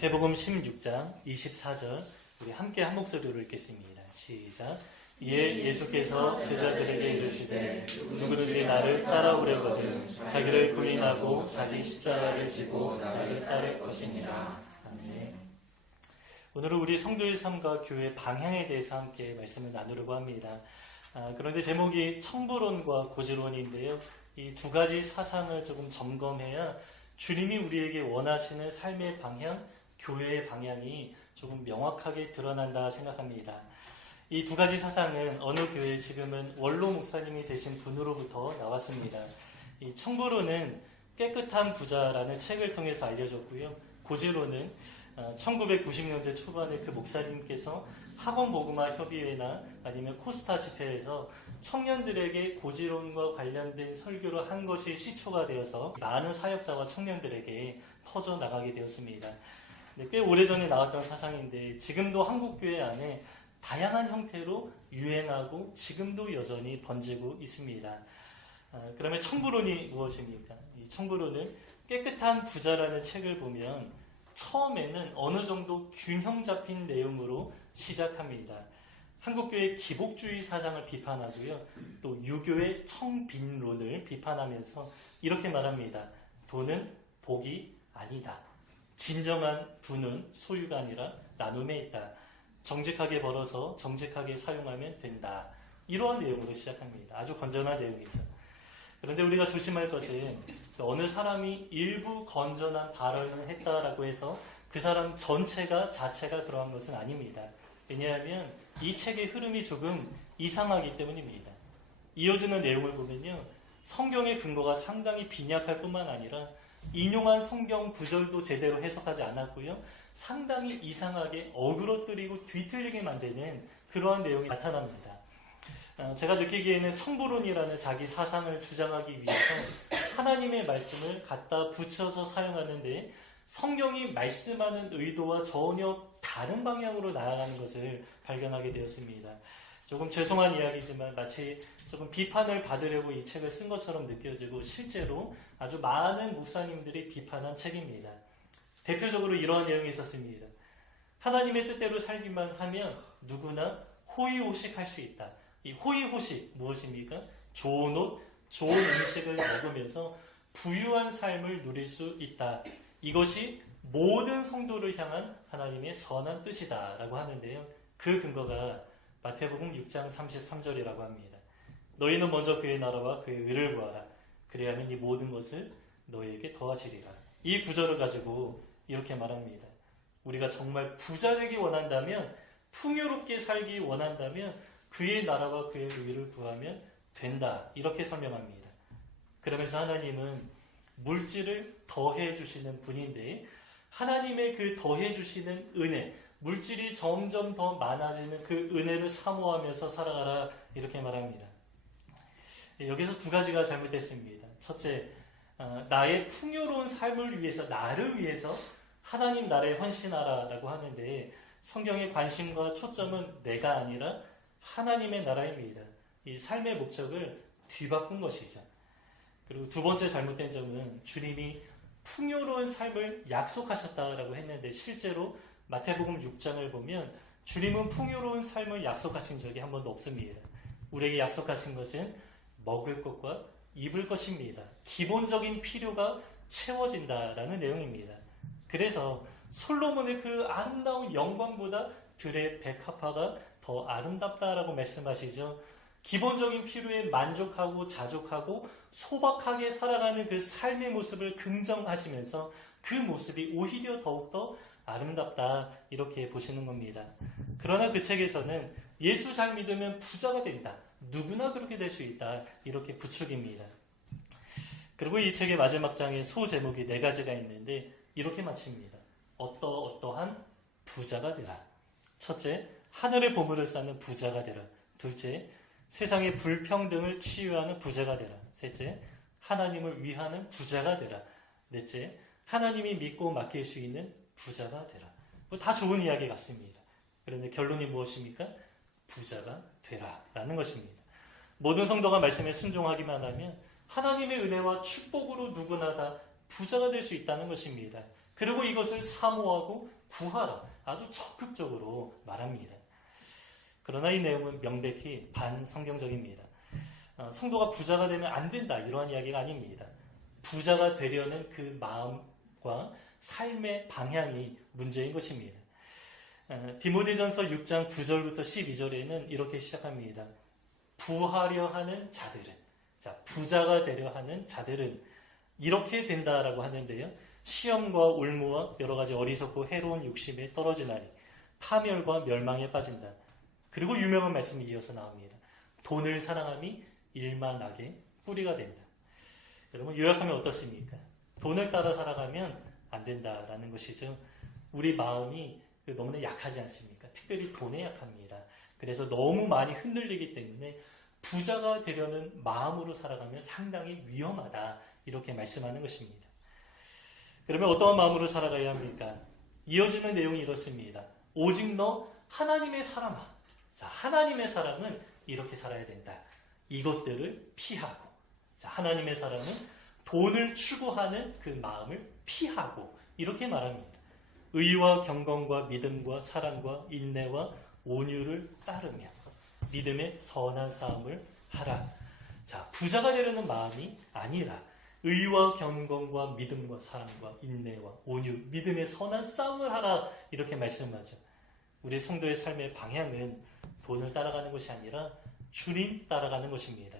마태복음 16장 24절 우리 함께 한 목소리로 읽겠습니다. 시작. 이에 예수께서 제자들에게 이르시되 누구든지 나를 따라오려거든 자기를 부인하고 자기 십자가를 지고 나를 따를 것이니라. 아멘. 오늘은 우리 성도의 삶과 교회의 방향에 대해서 함께 말씀을 나누려고 합니다. 그런데 제목이 청부론과 고지론인데요. 이 두 가지 사상을 조금 점검해야 주님이 우리에게 원하시는 삶의 방향, 교회의 방향이 조금 명확하게 드러난다 생각합니다. 이 두 가지 사상은 어느 교회 지금은 원로 목사님이 되신 분으로부터 나왔습니다. 이 청부론은 깨끗한 부자라는 책을 통해서 알려졌고요. 고지론은 1990년대 초반에 그 목사님께서 학원복음화 협의회나 아니면 코스타 집회에서 청년들에게 고지론과 관련된 설교를 한 것이 시초가 되어서 많은 사역자와 청년들에게 퍼져나가게 되었습니다. 꽤 오래전에 나왔던 사상인데 지금도 한국교회 안에 다양한 형태로 유행하고 지금도 여전히 번지고 있습니다. 그러면 청부론이 무엇입니까? 이 청부론은 깨끗한 부자라는 책을 보면 처음에는 어느 정도 균형 잡힌 내용으로 시작합니다. 한국교회의 기복주의 사상을 비판하고요. 또 유교의 청빈론을 비판하면서 이렇게 말합니다. 돈은 복이 아니다. 진정한 부는 소유가 아니라 나눔에 있다. 정직하게 벌어서 정직하게 사용하면 된다. 이러한 내용으로 시작합니다. 아주 건전한 내용이죠. 그런데 우리가 조심할 것은 어느 사람이 일부 건전한 발언을 했다라고 해서 그 사람 자체가 그러한 것은 아닙니다. 왜냐하면 이 책의 흐름이 조금 이상하기 때문입니다. 이어지는 내용을 보면요. 성경의 근거가 상당히 빈약할 뿐만 아니라 인용한 성경 구절도 제대로 해석하지 않았고요. 상당히 이상하게 어그러뜨리고 뒤틀리게 만드는 그러한 내용이 나타납니다. 제가 느끼기에는 청부론이라는 자기 사상을 주장하기 위해서 하나님의 말씀을 갖다 붙여서 사용하는데 성경이 말씀하는 의도와 전혀 다른 방향으로 나아가는 것을 발견하게 되었습니다. 조금 죄송한 이야기지만 마치 조금 비판을 받으려고 이 책을 쓴 것처럼 느껴지고 실제로 아주 많은 목사님들이 비판한 책입니다. 대표적으로 이러한 내용이 있었습니다. 하나님의 뜻대로 살기만 하면 누구나 호의호식할 수 있다. 이 호의호식 무엇입니까? 좋은 옷, 좋은 음식을 먹으면서 부유한 삶을 누릴 수 있다. 이것이 모든 성도를 향한 하나님의 선한 뜻이다 라고 하는데요. 그 근거가 마태복음 6장 33절이라고 합니다. 너희는 먼저 그의 나라와 그의 의를 구하라. 그래야만 이 모든 것을 너희에게 더하시리라. 이 구절을 가지고 이렇게 말합니다. 우리가 정말 부자 되기 원한다면, 풍요롭게 살기 원한다면 그의 나라와 그의 의를 구하면 된다. 이렇게 설명합니다. 그러면서 하나님은 물질을 더해 주시는 분인데 하나님의 그 더해 주시는 은혜, 물질이 점점 더 많아지는 그 은혜를 사모하면서 살아가라 이렇게 말합니다. 여기서 두 가지가 잘못됐습니다. 첫째, 나의 풍요로운 삶을 위해서, 나를 위해서 하나님 나라에 헌신하라라고 하는데 성경의 관심과 초점은 내가 아니라 하나님의 나라입니다. 이 삶의 목적을 뒤바꾼 것이죠. 그리고 두 번째 잘못된 점은 주님이 풍요로운 삶을 약속하셨다라고 했는데 실제로 마태복음 6장을 보면 주님은 풍요로운 삶을 약속하신 적이 한 번도 없습니다. 우리에게 약속하신 것은 먹을 것과 입을 것입니다. 기본적인 필요가 채워진다라는 내용입니다. 그래서 솔로몬의 그 아름다운 영광보다 들의 백합화가 더 아름답다라고 말씀하시죠. 기본적인 필요에 만족하고 자족하고 소박하게 살아가는 그 삶의 모습을 긍정하시면서 그 모습이 오히려 더욱더 아름답다 이렇게 보시는 겁니다. 그러나 그 책에서는 예수 잘 믿으면 부자가 된다. 누구나 그렇게 될 수 있다. 이렇게 부추깁니다. 그리고 이 책의 마지막 장에 소제목이 4가지가 있는데 이렇게 마칩니다. 어떠한 부자가 되라. 첫째, 하늘의 보물을 쌓는 부자가 되라. 둘째, 세상의 불평등을 치유하는 부자가 되라. 셋째, 하나님을 위하는 부자가 되라. 넷째, 하나님이 믿고 맡길 수 있는 부자가 되라. 다 좋은 이야기 같습니다. 그런데 결론이 무엇입니까? 부자가 되라 라는 것입니다. 모든 성도가 말씀에 순종하기만 하면 하나님의 은혜와 축복으로 누구나 다 부자가 될 수 있다는 것입니다. 그리고 이것을 사모하고 구하라. 아주 적극적으로 말합니다. 그러나 이 내용은 명백히 반성경적입니다. 성도가 부자가 되면 안 된다 이러한 이야기가 아닙니다. 부자가 되려는 그 마음과 삶의 방향이 문제인 것입니다. 디모데전서 6장 9절부터 12절에는 이렇게 시작합니다. 부하려 하는 자들은, 자, 부자가 되려 하는 자들은 이렇게 된다라고 하는데요. 시험과 올무와 여러 가지 어리석고 해로운 욕심에 떨어지나니 파멸과 멸망에 빠진다. 그리고 유명한 말씀이 이어서 나옵니다. 돈을 사랑함이 일만하게 뿌리가 된다. 여러분, 요약하면 어떻습니까? 돈을 따라 살아가면 안 된다라는 것이죠. 우리 마음이 너무나 약하지 않습니까? 특별히 돈에 약합니다. 그래서 너무 많이 흔들리기 때문에 부자가 되려는 마음으로 살아가면 상당히 위험하다. 이렇게 말씀하는 것입니다. 그러면 어떠한 마음으로 살아가야 합니까? 이어지는 내용이 이렇습니다. 오직 너 하나님의 사람아. 자, 하나님의 사람은 이렇게 살아야 된다. 이것들을 피하고. 자, 하나님의 사람은 돈을 추구하는 그 마음을 피하고. 이렇게 말합니다. 의와 경건과 믿음과 사랑과 인내와 온유를 따르며 믿음의 선한 싸움을 하라. 자, 부자가 되려는 마음이 아니라 의와 경건과 믿음과 사랑과 인내와 온유, 믿음의 선한 싸움을 하라. 이렇게 말씀하죠. 우리 성도의 삶의 방향은 돈을 따라가는 것이 아니라 주님 따라가는 것입니다.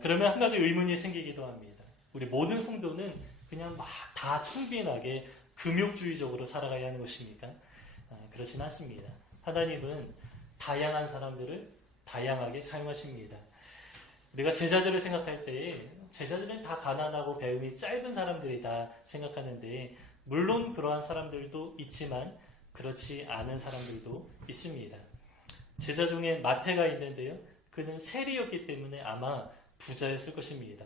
그러면 한 가지 의문이 생기기도 합니다. 우리 모든 성도는 그냥 막 다 청빈하게 금욕주의적으로 살아가야 하는 것입니까? 그렇진 않습니다. 하나님은 다양한 사람들을 다양하게 사용하십니다. 우리가 제자들을 생각할 때 제자들은 다 가난하고 배움이 짧은 사람들이다 생각하는데 물론 그러한 사람들도 있지만 그렇지 않은 사람들도 있습니다. 제자 중에 마태가 있는데요. 그는 세리였기 때문에 아마 부자였을 것입니다.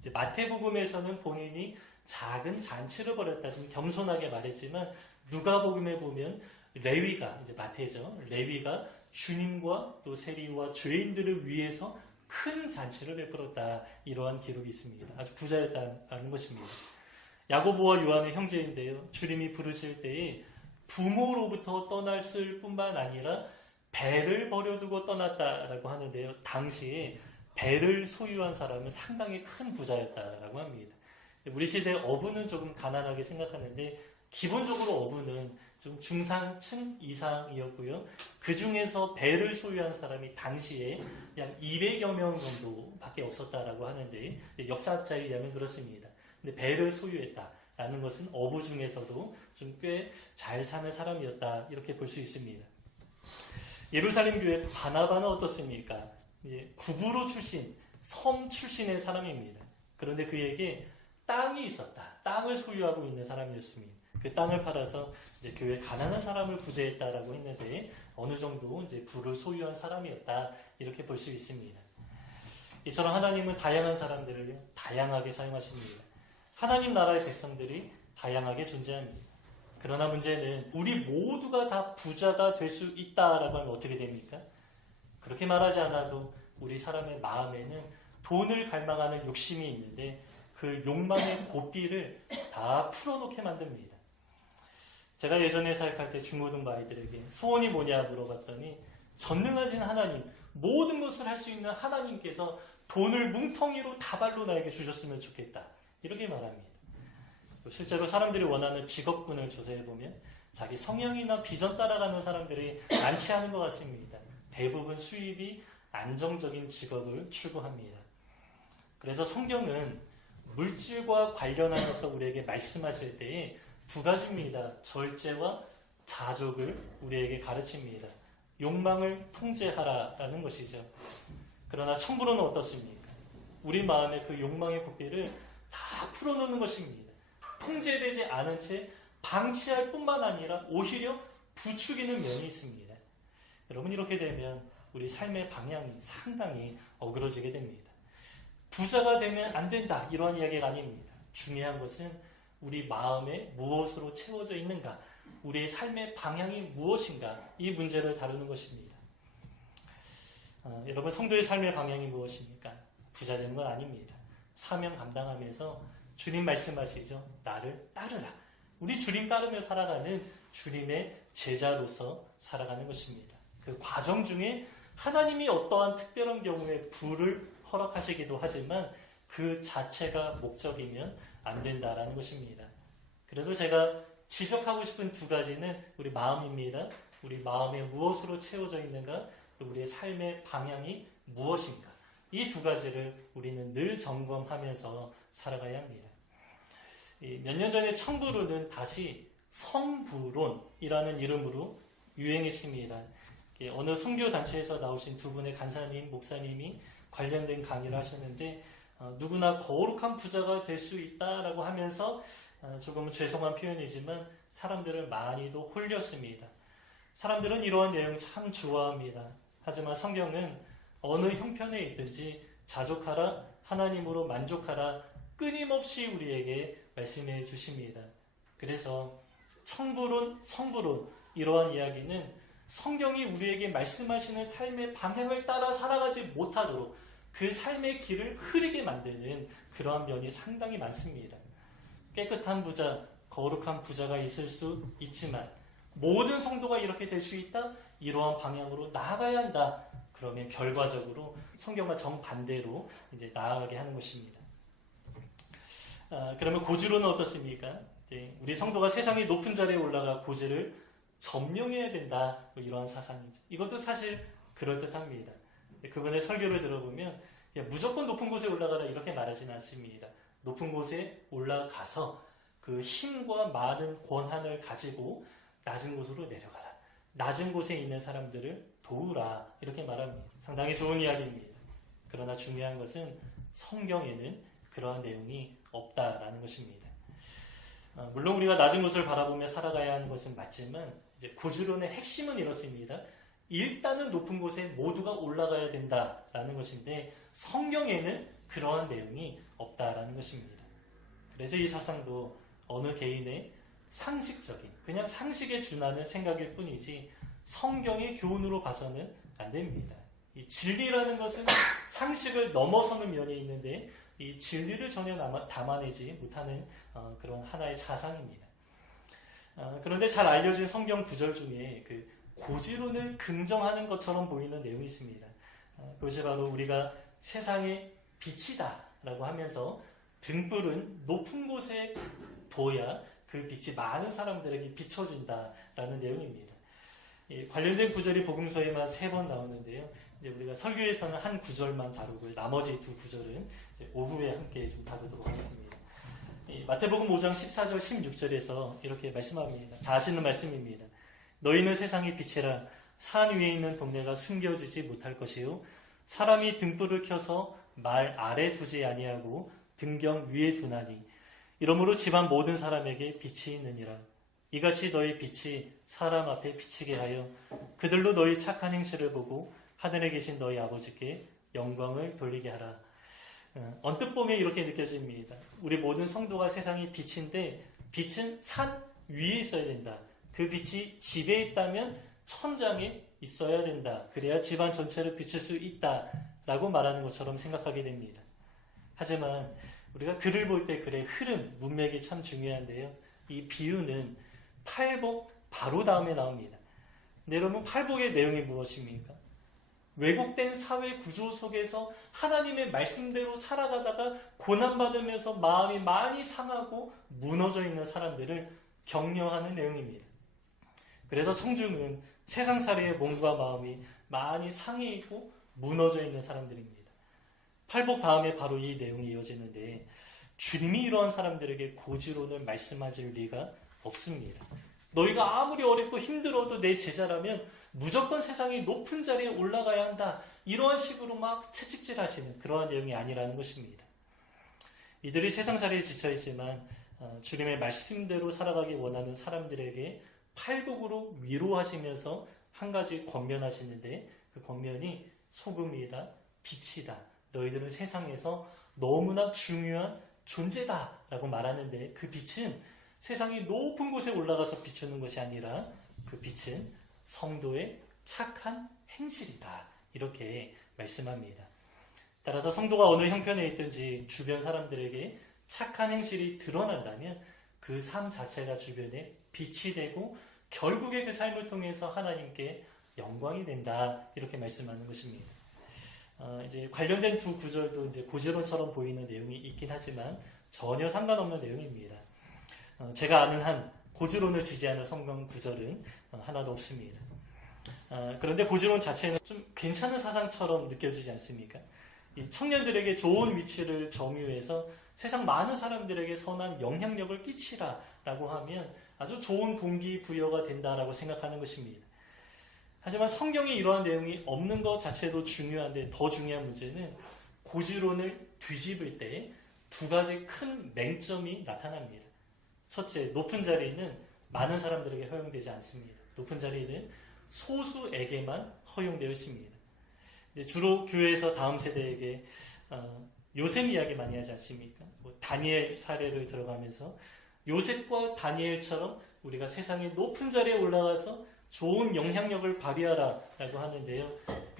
이제 마태복음에서는 본인이 작은 잔치를 벌였다 좀 겸손하게 말했지만 누가복음에 보면 레위가 이제 마태죠. 레위가 주님과 또 세리와 죄인들을 위해서 큰 잔치를 베풀었다. 이러한 기록이 있습니다. 아주 부자였다는 것입니다. 야고보와 요한의 형제인데요. 주님이 부르실 때에 부모로부터 떠났을 뿐만 아니라 배를 버려두고 떠났다라고 하는데요. 당시에 배를 소유한 사람은 상당히 큰 부자였다라고 합니다. 우리 시대 어부는 조금 가난하게 생각하는데 기본적으로 어부는 좀 중산층 이상이었고요. 그 중에서 배를 소유한 사람이 당시에 약 200여 명 정도밖에 없었다라고 하는데 역사학자에 의하면 그렇습니다. 근데 배를 소유했다라는 것은 어부 중에서도 좀 꽤 잘 사는 사람이었다 이렇게 볼 수 있습니다. 예루살렘 교회 바나바는 어떻습니까? 구부로 출신, 섬 출신의 사람입니다. 그런데 그에게 땅이 있었다. 땅을 소유하고 있는 사람이었습니다. 그 땅을 팔아서 이제 교회 가난한 사람을 구제했다라고 했는데 어느 정도 이제 부를 소유한 사람이었다 이렇게 볼 수 있습니다. 이처럼 하나님은 다양한 사람들을 다양하게 사용하십니다. 하나님 나라의 백성들이 다양하게 존재합니다. 그러나 문제는 우리 모두가 다 부자가 될 수 있다라고 하면 어떻게 됩니까? 그렇게 말하지 않아도 우리 사람의 마음에는 돈을 갈망하는 욕심이 있는데 그 욕망의 고삐를 다 풀어놓게 만듭니다. 제가 예전에 사역할 때 중고등부 아이들에게 소원이 뭐냐 물어봤더니 전능하신 하나님, 모든 것을 할 수 있는 하나님께서 돈을 뭉텅이로 다발로 나에게 주셨으면 좋겠다. 이렇게 말합니다. 실제로 사람들이 원하는 직업군을 조사해보면 자기 성향이나 비전 따라가는 사람들이 많지 않은 것 같습니다. 대부분 수입이 안정적인 직업을 추구합니다. 그래서 성경은 물질과 관련하여서 우리에게 말씀하실 때에 두 가지입니다. 절제와 자족을 우리에게 가르칩니다. 욕망을 통제하라라는 것이죠. 그러나 천국은 어떻습니까? 우리 마음의 그 욕망의 고삐를 다 풀어놓는 것입니다. 통제되지 않은 채 방치할 뿐만 아니라 오히려 부추기는 면이 있습니다. 여러분, 이렇게 되면 우리 삶의 방향이 상당히 어그러지게 됩니다. 부자가 되면 안 된다 이러한 이야기가 아닙니다. 중요한 것은 우리 마음에 무엇으로 채워져 있는가, 우리의 삶의 방향이 무엇인가, 이 문제를 다루는 것입니다. 여러분, 성도의 삶의 방향이 무엇입니까? 부자 되는 건 아닙니다. 사명 감당하면서 주님 말씀하시죠. 나를 따르라. 우리 주님 따르며 살아가는 주님의 제자로서 살아가는 것입니다. 그 과정 중에 하나님이 어떠한 특별한 경우에 불을 허락하시기도 하지만 그 자체가 목적이면 안 된다라는 것입니다. 그래서 제가 지적하고 싶은 두 가지는 우리 마음입니다. 우리 마음에 무엇으로 채워져 있는가, 또 우리의 삶의 방향이 무엇인가. 이 두 가지를 우리는 늘 점검하면서 살아가야 합니다. 몇 년 전에 청부론은 다시 성부론이라는 이름으로 유행했습니다. 어느 선교단체에서 나오신 두 분의 간사님, 목사님이 관련된 강의를 하셨는데 누구나 거룩한 부자가 될 수 있다라고 하면서 조금은 죄송한 표현이지만 사람들을 많이도 홀렸습니다. 사람들은 이러한 내용 참 좋아합니다. 하지만 성경은 어느 형편에 있든지 자족하라, 하나님으로 만족하라 끊임없이 우리에게 말씀해 주십니다. 그래서 청부론, 성부론 이러한 이야기는 성경이 우리에게 말씀하시는 삶의 방향을 따라 살아가지 못하도록 그 삶의 길을 흐리게 만드는 그러한 면이 상당히 많습니다. 깨끗한 부자, 거룩한 부자가 있을 수 있지만 모든 성도가 이렇게 될 수 있다? 이러한 방향으로 나아가야 한다. 그러면 결과적으로 성경과 정반대로 이제 나아가게 하는 것입니다. 그러면 고지로는 어떻습니까? 우리 성도가 세상의 높은 자리에 올라가 고지를 점령해야 된다. 뭐 이러한 사상이죠. 이것도 사실 그럴듯합니다. 그분의 설교를 들어보면 무조건 높은 곳에 올라가라 이렇게 말하지는 않습니다. 높은 곳에 올라가서 그 힘과 많은 권한을 가지고 낮은 곳으로 내려가라. 낮은 곳에 있는 사람들을 도우라. 이렇게 말합니다. 상당히 좋은 이야기입니다. 그러나 중요한 것은 성경에는 그러한 내용이 없다라는 것입니다. 물론 우리가 낮은 곳을 바라보며 살아가야 하는 것은 맞지만 이제 고지론의 핵심은 이렇습니다. 일단은 높은 곳에 모두가 올라가야 된다라는 것인데 성경에는 그러한 내용이 없다라는 것입니다. 그래서 이 사상도 어느 개인의 상식적인 그냥 상식에 준하는 생각일 뿐이지 성경의 교훈으로 봐서는 안 됩니다. 이 진리라는 것은 상식을 넘어서는 면이 있는데 이 진리를 전혀 담아내지 못하는 그런 하나의 사상입니다. 그런데 잘 알려진 성경 구절 중에 그 고지론을 긍정하는 것처럼 보이는 내용이 있습니다. 그것이 바로 우리가 세상의 빛이다 라고 하면서 등불은 높은 곳에 둬야 그 빛이 많은 사람들에게 비춰진다라는 내용입니다. 관련된 구절이 복음서에만 3번 나오는데요. 이제 우리가 설교에서는 한 구절만 다루고 나머지 두 구절은 이제 오후에 함께 좀 다루도록 하겠습니다. 마태복음 5장 14절 16절에서 이렇게 말씀합니다. 다 아시는 말씀입니다. 너희는 세상의 빛이라 산 위에 있는 동네가 숨겨지지 못할 것이요 사람이 등불을 켜서 말 아래 두지 아니하고 등경 위에 두나니 이러므로 집안 모든 사람에게 빛이 있느니라. 이같이 너희 빛이 사람 앞에 비치게 하여 그들로 너희 착한 행실을 보고 하늘에 계신 너희 아버지께 영광을 돌리게 하라. 언뜻 보면 이렇게 느껴집니다. 우리 모든 성도가 세상의 빛인데 빛은 산 위에 있어야 된다. 그 빛이 집에 있다면 천장에 있어야 된다. 그래야 집안 전체를 비출 수 있다라고 말하는 것처럼 생각하게 됩니다. 하지만 우리가 글을 볼 때 글의 흐름, 문맥이 참 중요한데요. 이 비유는 팔복 바로 다음에 나옵니다. 근데 여러분 팔복의 내용이 무엇입니까? 왜곡된 사회 구조 속에서 하나님의 말씀대로 살아가다가 고난받으면서 마음이 많이 상하고 무너져 있는 사람들을 격려하는 내용입니다. 그래서 청중은 세상살이의 몸과 마음이 많이 상해 있고 무너져 있는 사람들입니다. 팔복 다음에 바로 이 내용이 이어지는데 주님이 이러한 사람들에게 고지론을 말씀하실 리가 없습니다. 너희가 아무리 어렵고 힘들어도 내 제자라면 무조건 세상의 높은 자리에 올라가야 한다. 이러한 식으로 막 채찍질하시는 그러한 내용이 아니라는 것입니다. 이들이 세상살이에 지쳐있지만 주님의 말씀대로 살아가기 원하는 사람들에게 팔복으로 위로하시면서 한 가지 권면하시는데 그 권면이 소금이다, 빛이다. 너희들은 세상에서 너무나 중요한 존재다 라고 말하는데 그 빛은 세상이 높은 곳에 올라가서 비추는 것이 아니라 그 빛은 성도의 착한 행실이다. 이렇게 말씀합니다. 따라서 성도가 어느 형편에 있든지 주변 사람들에게 착한 행실이 드러난다면 그 삶 자체가 주변에 빛이 되고 결국에 그 삶을 통해서 하나님께 영광이 된다. 이렇게 말씀하는 것입니다. 이제 관련된 두 구절도 이제 고지론처럼 보이는 내용이 있긴 하지만 전혀 상관없는 내용입니다. 제가 아는 한 고지론을 지지하는 성경 구절은 하나도 없습니다. 그런데 고지론 자체는 좀 괜찮은 사상처럼 느껴지지 않습니까? 이 청년들에게 좋은 위치를 점유해서 세상 많은 사람들에게 선한 영향력을 끼치라라고 하면 아주 좋은 동기부여가 된다라고 생각하는 것입니다. 하지만 성경에 이러한 내용이 없는 것 자체도 중요한데 더 중요한 문제는 고지론을 뒤집을 때 두 가지 큰 맹점이 나타납니다. 첫째, 높은 자리는 많은 사람들에게 허용되지 않습니다. 높은 자리는 소수에게만 허용되어 있습니다. 주로 교회에서 다음 세대에게 요셉 이야기 많이 하지 않습니까? 다니엘 사례를 들어가면서 요셉과 다니엘처럼 우리가 세상의 높은 자리에 올라가서 좋은 영향력을 발휘하라 라고 하는데요.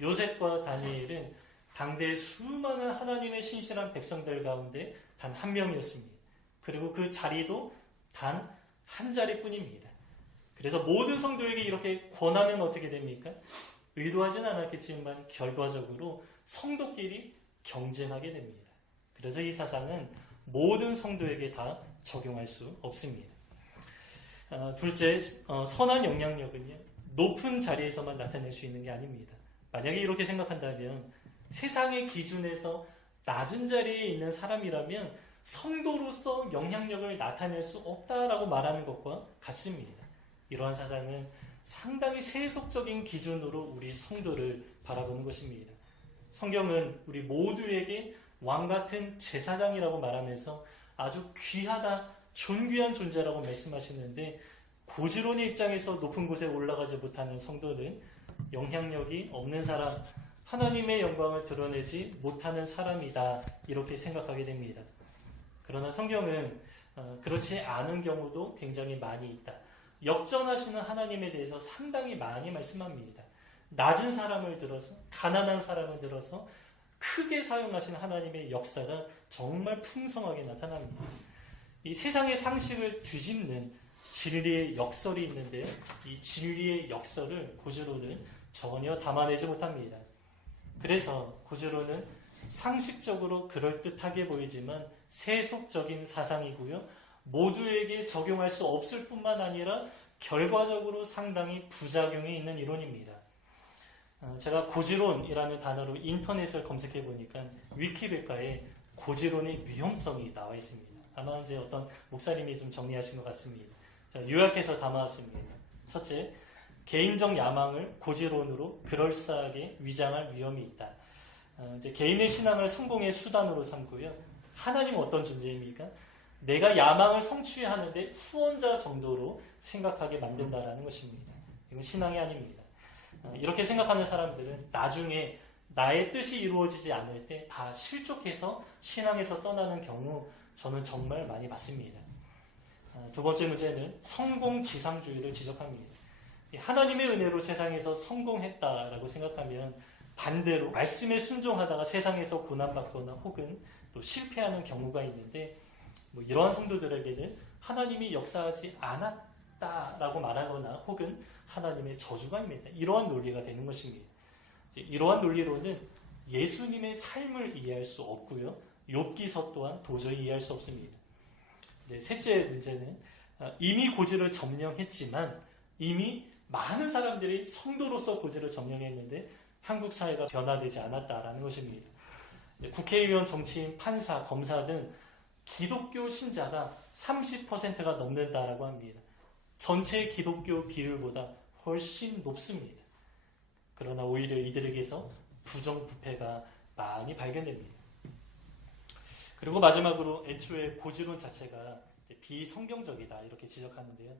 요셉과 다니엘은 당대의 수많은 하나님의 신실한 백성들 가운데 단 한 명이었습니다. 그리고 그 자리도 단 한 자리뿐입니다. 그래서 모든 성도에게 이렇게 권하면 어떻게 됩니까? 의도하진 않았겠지만 결과적으로 성도끼리 경쟁하게 됩니다. 그래서 이 사상은 모든 성도에게 다 적용할 수 없습니다. 둘째, 선한 영향력은요, 높은 자리에서만 나타낼 수 있는 게 아닙니다. 만약에 이렇게 생각한다면 세상의 기준에서 낮은 자리에 있는 사람이라면 성도로서 영향력을 나타낼 수 없다라고 말하는 것과 같습니다. 이러한 사상은 상당히 세속적인 기준으로 우리 성도를 바라보는 것입니다. 성경은 우리 모두에게 왕같은 제사장이라고 말하면서 아주 귀하다, 존귀한 존재라고 말씀하시는데 고지론의 입장에서 높은 곳에 올라가지 못하는 성도는 영향력이 없는 사람, 하나님의 영광을 드러내지 못하는 사람이다 이렇게 생각하게 됩니다. 그러나 성경은 그렇지 않은 경우도 굉장히 많이 있다. 역전하시는 하나님에 대해서 상당히 많이 말씀합니다. 낮은 사람을 들어서, 가난한 사람을 들어서 크게 사용하신 하나님의 역사가 정말 풍성하게 나타납니다. 이 세상의 상식을 뒤집는 진리의 역설이 있는데요. 이 진리의 역설을 고지론은 전혀 담아내지 못합니다. 그래서 고지론은 상식적으로 그럴듯하게 보이지만 세속적인 사상이고요. 모두에게 적용할 수 없을 뿐만 아니라 결과적으로 상당히 부작용이 있는 이론입니다. 제가 고지론이라는 단어로 인터넷을 검색해 보니까 위키백과에 고지론의 위험성이 나와 있습니다. 아마 이제 어떤 목사님이 좀 정리하신 것 같습니다. 자, 요약해서 담아왔습니다. 첫째, 개인적 야망을 고지론으로 그럴싸하게 위장할 위험이 있다. 이제 개인의 신앙을 성공의 수단으로 삼고요. 하나님은 어떤 존재입니까? 내가 야망을 성취하는데 후원자 정도로 생각하게 만든다라는 것입니다. 이건 신앙이 아닙니다. 이렇게 생각하는 사람들은 나중에 나의 뜻이 이루어지지 않을 때 다 실족해서 신앙에서 떠나는 경우 저는 정말 많이 봤습니다. 두 번째 문제는 성공지상주의를 지적합니다. 하나님의 은혜로 세상에서 성공했다라고 생각하면 반대로 말씀에 순종하다가 세상에서 고난받거나 혹은 또 실패하는 경우가 있는데 이러한 성도들에게는 하나님이 역사하지 않았다라고 말하거나 혹은 하나님의 저주가 임했다. 이러한 논리가 되는 것입니다. 이러한 논리로는 예수님의 삶을 이해할 수 없고요. 욥기서 또한 도저히 이해할 수 없습니다. 셋째 문제는 이미 고지를 점령했지만 이미 많은 사람들이 성도로서 고지를 점령했는데 한국 사회가 변화되지 않았다라는 것입니다. 국회의원, 정치인, 판사, 검사 등 기독교 신자가 30%가 넘는다라고 합니다. 전체 기독교 비율보다 훨씬 높습니다. 그러나 오히려 이들에게서 부정부패가 많이 발견됩니다. 그리고 마지막으로 애초에 고지론 자체가 비성경적이다 이렇게 지적하는데요.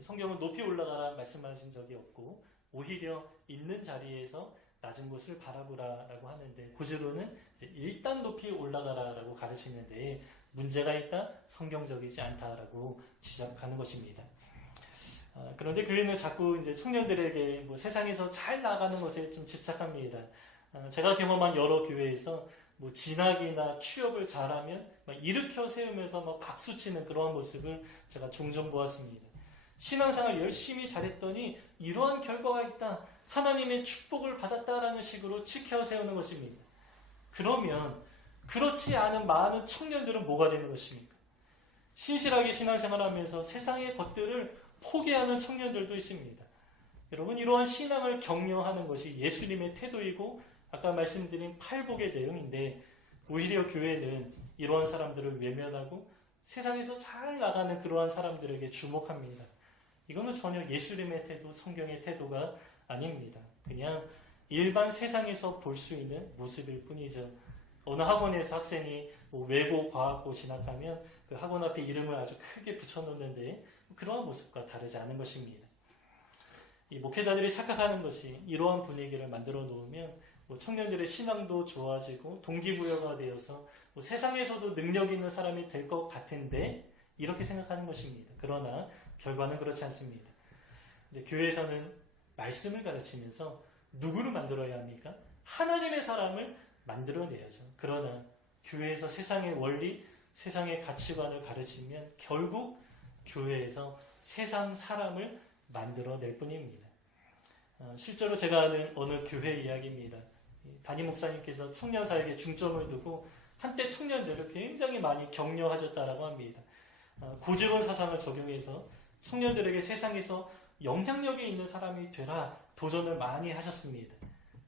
성경은 높이 올라가라 말씀하신 적이 없고 오히려 있는 자리에서 낮은 곳을 바라보라라고 하는데 고지론은 일단 높이 올라가라라고 가르치는데 문제가 있다, 성경적이지 않다라고 지적하는 것입니다. 그런데 교회는 자꾸 이제 청년들에게 세상에서 잘 나가는 것에 좀 집착합니다. 제가 경험한 여러 교회에서 뭐 진학이나 취업을 잘하면 막 일으켜 세우면서 막 박수치는 그러한 모습을 제가 종종 보았습니다. 신앙생활 열심히 잘했더니 이러한 결과가 있다. 하나님의 축복을 받았다라는 식으로 치켜 세우는 것입니다. 그러면 그렇지 않은 많은 청년들은 뭐가 되는 것입니까? 신실하게 신앙생활하면서 세상의 것들을 포기하는 청년들도 있습니다. 여러분, 이러한 신앙을 격려하는 것이 예수님의 태도이고 아까 말씀드린 팔복의 내용인데, 오히려 교회는 이러한 사람들을 외면하고 세상에서 잘 나가는 그러한 사람들에게 주목합니다. 이거는 전혀 예수님의 태도, 성경의 태도가 아닙니다. 그냥 일반 세상에서 볼 수 있는 모습일 뿐이죠. 어느 학원에서 학생이 외고 과학고 진학하면 그 학원 앞에 이름을 아주 크게 붙여놓는데 그러한 모습과 다르지 않은 것입니다. 이 목회자들이 착각하는 것이 이러한 분위기를 만들어 놓으면 청년들의 신앙도 좋아지고 동기부여가 되어서 세상에서도 능력 있는 사람이 될 것 같은데 이렇게 생각하는 것입니다. 그러나 결과는 그렇지 않습니다. 이제 교회에서는 말씀을 가르치면서 누구를 만들어야 합니까? 하나님의 사람을 만들어내야죠. 그러나 교회에서 세상의 원리, 세상의 가치관을 가르치면 결국 교회에서 세상 사람을 만들어낼 뿐입니다. 실제로 제가 아는 어느 교회 이야기입니다. 담임 목사님께서 청년사역에 중점을 두고 한때 청년들을 굉장히 많이 격려하셨다라고 합니다. 고지론 사상을 적용해서 청년들에게 세상에서 영향력이 있는 사람이 되라 도전을 많이 하셨습니다.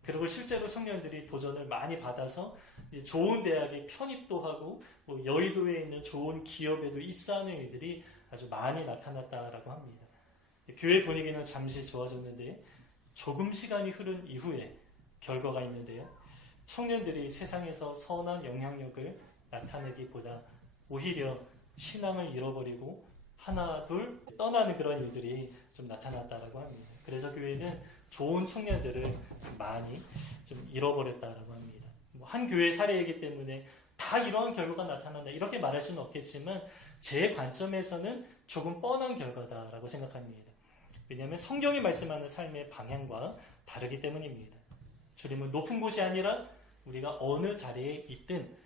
그리고 실제로 청년들이 도전을 많이 받아서 이제 좋은 대학에 편입도 하고 여의도에 있는 좋은 기업에도 입사하는 일들이 아주 많이 나타났다라고 합니다. 교회 분위기는 잠시 좋아졌는데 조금 시간이 흐른 이후에 결과가 있는데요. 청년들이 세상에서 선한 영향력을 나타내기보다 오히려 신앙을 잃어버리고 하나 둘 떠나는 그런 일들이 좀 나타났다라고 합니다. 그래서 교회는 좋은 청년들을 많이 좀 잃어버렸다라고 합니다. 한 교회 사례이기 때문에 다 이러한 결과가 나타난다 이렇게 말할 수는 없겠지만 제 관점에서는 조금 뻔한 결과다라고 생각합니다. 왜냐하면 성경이 말씀하는 삶의 방향과 다르기 때문입니다. 주님은 높은 곳이 아니라 우리가 어느 자리에 있든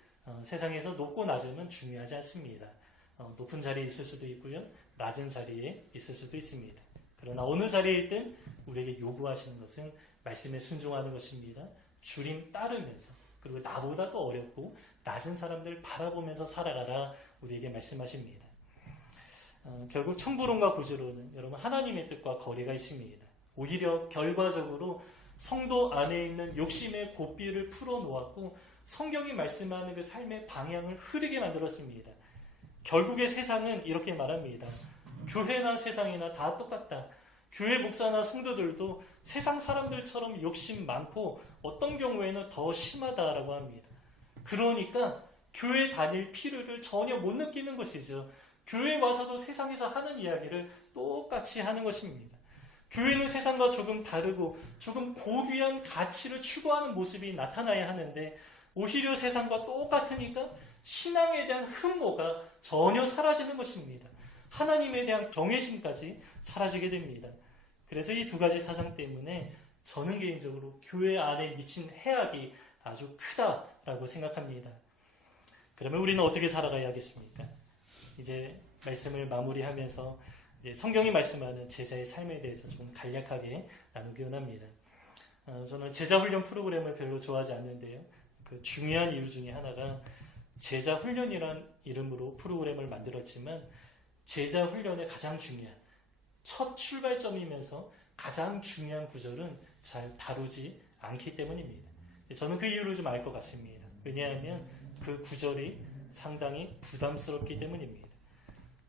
세상에서 높고 낮음은 중요하지 않습니다. 높은 자리에 있을 수도 있고요. 낮은 자리에 있을 수도 있습니다. 그러나 어느 자리에 있든 우리에게 요구하시는 것은 말씀에 순종하는 것입니다. 주님 따르면서 그리고 나보다 더 어렵고 낮은 사람들을 바라보면서 살아가라 우리에게 말씀하십니다. 결국 청부론과 구제론은 여러분 하나님의 뜻과 거리가 있습니다. 오히려 결과적으로 성도 안에 있는 욕심의 고삐를 풀어놓았고 성경이 말씀하는 그 삶의 방향을 흐르게 만들었습니다. 결국의 세상은 이렇게 말합니다. 교회나 세상이나 다 똑같다. 교회 목사나 성도들도 세상 사람들처럼 욕심 많고 어떤 경우에는 더 심하다라고 합니다. 그러니까 교회 다닐 필요를 전혀 못 느끼는 것이죠. 교회에 와서도 세상에서 하는 이야기를 똑같이 하는 것입니다. 교회는 세상과 조금 다르고 조금 고귀한 가치를 추구하는 모습이 나타나야 하는데 오히려 세상과 똑같으니까 신앙에 대한 흠모가 전혀 사라지는 것입니다. 하나님에 대한 경외심까지 사라지게 됩니다. 그래서 이 두 가지 사상 때문에 저는 개인적으로 교회 안에 미친 해악이 아주 크다라고 생각합니다. 그러면 우리는 어떻게 살아가야 하겠습니까? 이제 말씀을 마무리하면서 이제 성경이 말씀하는 제자의 삶에 대해서 좀 간략하게 나누기 원합니다. 저는 제자훈련 프로그램을 별로 좋아하지 않는데요. 그 중요한 이유 중에 하나가 제자훈련이란 이름으로 프로그램을 만들었지만 제자훈련의 가장 중요한 첫 출발점이면서 가장 중요한 구절은 잘 다루지 않기 때문입니다. 저는 그 이유를 좀 알 것 같습니다. 왜냐하면 그 구절이 상당히 부담스럽기 때문입니다.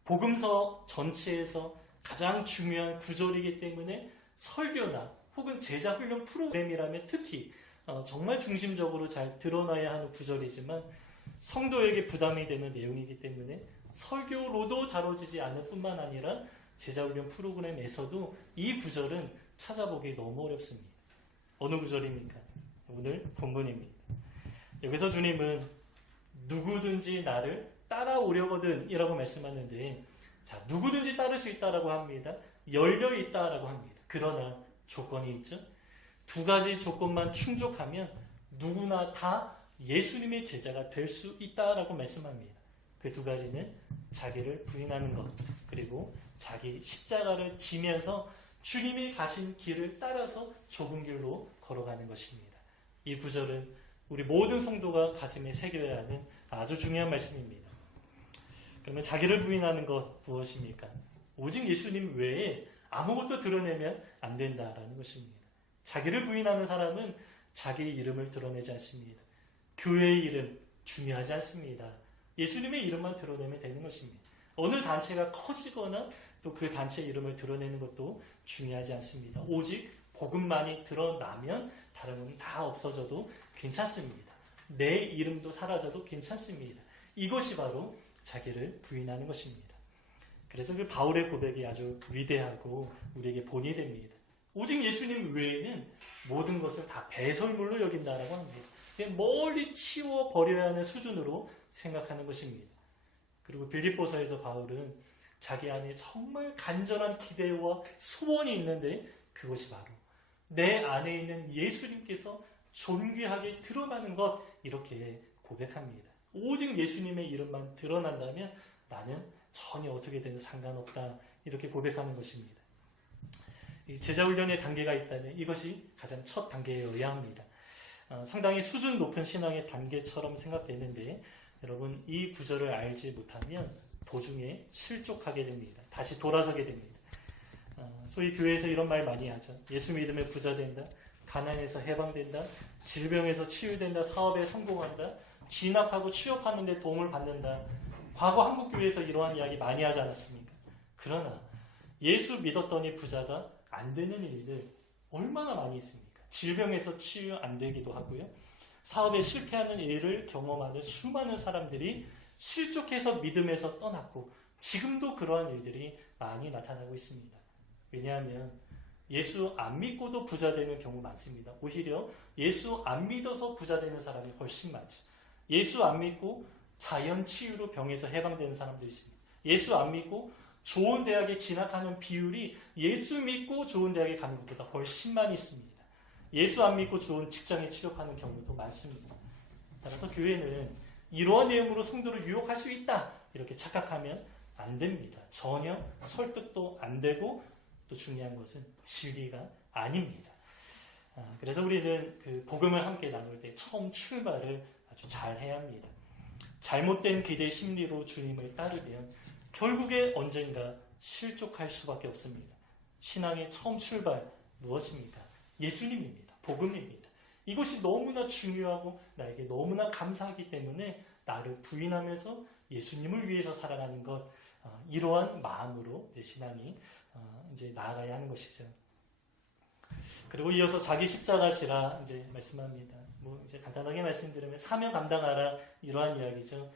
복음서 전체에서 가장 중요한 구절이기 때문에 설교나 혹은 제자훈련 프로그램이라면 특히 정말 중심적으로 잘 드러나야 하는 구절이지만 성도에게 부담이 되는 내용이기 때문에 설교로도 다뤄지지 않을 뿐만 아니라 제자훈련 프로그램에서도 이 구절은 찾아보기 너무 어렵습니다. 어느 구절입니까? 오늘 본문입니다. 여기서 주님은 누구든지 나를 따라오려거든 이라고 말씀하는데 자, 누구든지 따를 수 있다라고 합니다. 열려 있다라고 합니다. 그러나 조건이 있죠. 두 가지 조건만 충족하면 누구나 다 예수님의 제자가 될 수 있다라고 말씀합니다. 그 두 가지는 자기를 부인하는 것, 그리고 자기 십자가를 지면서 주님이 가신 길을 따라서 좁은 길로 걸어가는 것입니다. 이 구절은 우리 모든 성도가 가슴에 새겨야 하는 아주 중요한 말씀입니다. 그러면 자기를 부인하는 것 무엇입니까? 오직 예수님 외에 아무것도 드러내면 안 된다라는 것입니다. 자기를 부인하는 사람은 자기의 이름을 드러내지 않습니다. 교회의 이름 중요하지 않습니다. 예수님의 이름만 드러내면 되는 것입니다. 어느 단체가 커지거나 또 그 단체 이름을 드러내는 것도 중요하지 않습니다. 오직 복음만이 드러나면 다른 분이 다 없어져도 괜찮습니다. 내 이름도 사라져도 괜찮습니다. 이것이 바로 자기를 부인하는 것입니다. 그래서 그 바울의 고백이 아주 위대하고 우리에게 본이 됩니다. 오직 예수님 외에는 모든 것을 다 배설물로 여긴다라고 합니다. 멀리 치워 버려야 하는 수준으로 생각하는 것입니다. 그리고 빌립보서에서 바울은 자기 안에 정말 간절한 기대와 소원이 있는데 그것이 바로 내 안에 있는 예수님께서 존귀하게 드러나는 것, 이렇게 고백합니다. 오직 예수님의 이름만 드러난다면 나는 전혀 어떻게 되든 상관없다, 이렇게 고백하는 것입니다. 제자훈련의 단계가 있다면 이것이 가장 첫 단계여야 합니다. 상당히 수준 높은 신앙의 단계처럼 생각되는데 여러분, 이 구절을 알지 못하면 도중에 실족하게 됩니다. 다시 돌아서게 됩니다. 소위 교회에서 이런 말 많이 하죠. 예수 믿으면 부자 된다, 가난에서 해방된다, 질병에서 치유된다, 사업에 성공한다, 진학하고 취업하는 데 도움을 받는다. 과거 한국교회에서 이러한 이야기 많이 하지 않았습니까? 그러나 예수 믿었더니 부자가 안 되는 일들 얼마나 많이 있습니까? 질병에서 치유 안 되기도 하고요. 사업에 실패하는 일을 경험하는 수많은 사람들이 실족해서 믿음에서 떠났고 지금도 그러한 일들이 많이 나타나고 있습니다. 왜냐하면 예수 안 믿고도 부자 되는 경우 많습니다. 오히려 예수 안 믿어서 부자 되는 사람이 훨씬 많죠. 예수 안 믿고 자연 치유로 병에서 해방되는 사람도 있습니다. 예수 안 믿고 좋은 대학에 진학하는 비율이 예수 믿고 좋은 대학에 가는 것보다 훨씬 많이 있습니다. 예수 안 믿고 좋은 직장에 취업하는 경우도 많습니다. 따라서 교회는 이러한 내용으로 성도를 유혹할 수 있다, 이렇게 착각하면 안 됩니다. 전혀 설득도 안 되고 또 중요한 것은 진리가 아닙니다. 그래서 우리는 그 복음을 함께 나눌 때 처음 출발을 아주 잘 해야 합니다. 잘못된 기대 심리로 주님을 따르면 결국에 언젠가 실족할 수밖에 없습니다. 신앙의 처음 출발 무엇입니까? 예수님입니다. 복음입니다. 이것이 너무나 중요하고 나에게 너무나 감사하기 때문에 나를 부인하면서 예수님을 위해서 살아가는 것, 이러한 마음으로 이제 신앙이 이제 나아가야 하는 것이죠. 그리고 이어서 자기 십자가 지라 이제 말씀합니다. 뭐 이제 간단하게 말씀드리면 사명 감당하라, 이러한 이야기죠.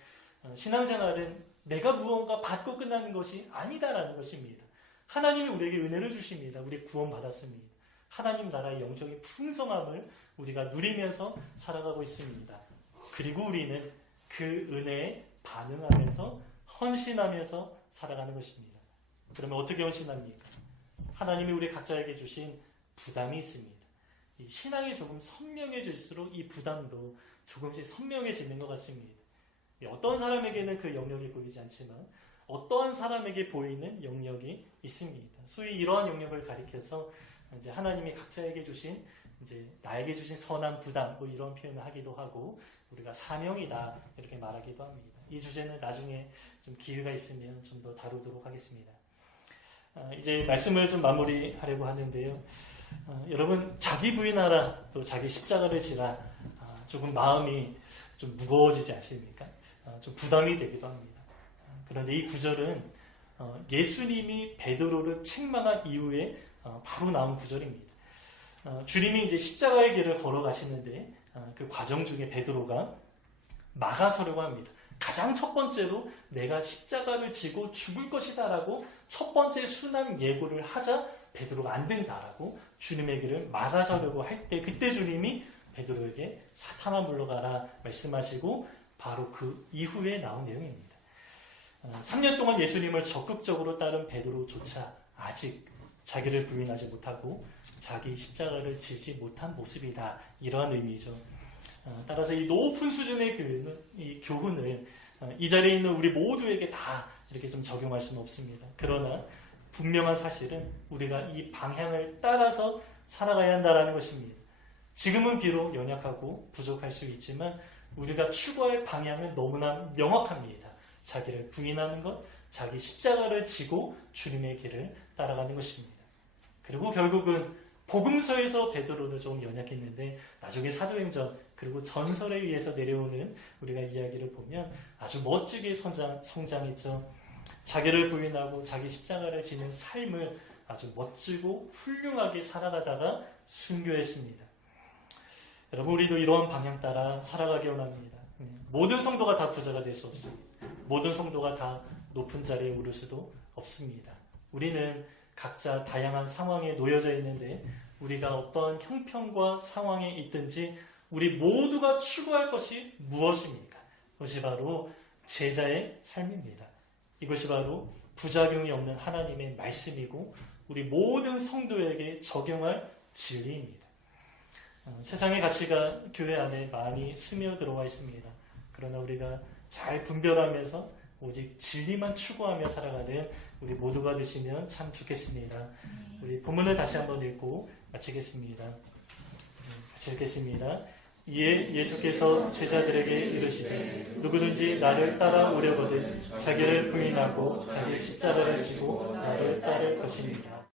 신앙생활은 내가 무언가 받고 끝나는 것이 아니다라는 것입니다. 하나님이 우리에게 은혜를 주십니다. 우리 구원 받았습니다. 하나님 나라의 영적인 풍성함을 우리가 누리면서 살아가고 있습니다. 그리고 우리는 그 은혜에 반응하면서 헌신하면서 살아가는 것입니다. 그러면 어떻게 헌신합니까? 하나님이 우리 각자에게 주신 부담이 있습니다. 이 신앙이 조금 선명해질수록 이 부담도 조금씩 선명해지는 것 같습니다. 어떤 사람에게는 그 영역이 보이지 않지만 어떠한 사람에게 보이는 영역이 있습니다. 소위 이러한 영역을 가리켜서 이제 하나님이 각자에게 주신, 이제 나에게 주신 선한 부담, 뭐 이런 표현을 하기도 하고 우리가 사명이다, 이렇게 말하기도 합니다. 이 주제는 나중에 좀 기회가 있으면 좀 더 다루도록 하겠습니다. 이제 말씀을 좀 마무리하려고 하는데요. 여러분, 자기 부인하라, 또 자기 십자가를 지라, 조금 마음이 좀 무거워지지 않습니까? 좀 부담이 되기도 합니다. 그런데 이 구절은 예수님이 베드로를 책망한 이후에 바로 나온 구절입니다. 주님이 이제 십자가의 길을 걸어가시는데 그 과정 중에 베드로가 막아서려고 합니다. 가장 첫 번째로 내가 십자가를 지고 죽을 것이다 라고 첫 번째 순한 예고를 하자 베드로가 안 된다라고 주님의 길을 막아서려고 할 때, 그때 주님이 베드로에게 사탄아 물러가라 말씀하시고 바로 그 이후에 나온 내용입니다. 3년 동안 예수님을 적극적으로 따른 베드로조차 아직 자기를 부인하지 못하고 자기 십자가를 지지 못한 모습이다, 이러한 의미죠. 따라서 이 높은 수준의 이 교훈을 이 자리에 있는 우리 모두에게 다 이렇게 좀 적용할 수는 없습니다. 그러나 분명한 사실은 우리가 이 방향을 따라서 살아가야 한다는 것입니다. 지금은 비록 연약하고 부족할 수 있지만 우리가 추구할 방향은 너무나 명확합니다. 자기를 부인하는 것, 자기 십자가를 지고 주님의 길을 따라가는 것입니다. 그리고 결국은 복음서에서 베드로는 좀 연약했는데 나중에 사도행전 그리고 전설에 의해서 내려오는 우리가 이야기를 보면 아주 멋지게 성장했죠. 자기를 부인하고 자기 십자가를 지는 삶을 아주 멋지고 훌륭하게 살아가다가 순교했습니다. 여러분, 우리도 이러한 방향 따라 살아가기 원합니다. 모든 성도가 다 부자가 될 수 없습니다. 모든 성도가 다 높은 자리에 오를 수도 없습니다. 우리는 각자 다양한 상황에 놓여져 있는데 우리가 어떤 형편과 상황에 있든지 우리 모두가 추구할 것이 무엇입니까? 그것이 바로 제자의 삶입니다. 이것이 바로 부작용이 없는 하나님의 말씀이고 우리 모든 성도에게 적용할 진리입니다. 세상의 가치가 교회 안에 많이 스며들어와 있습니다. 그러나 우리가 잘 분별하면서 오직 진리만 추구하며 살아가는 우리 모두가 되시면 참 좋겠습니다. 우리 본문을 다시 한번 읽고 마치겠습니다. 같이 읽겠습니다. 이에 예수께서 제자들에게 이르시되 누구든지 나를 따라오려거든 자기를 부인하고 자기 십자가를 지고 나를 따를 것입니다.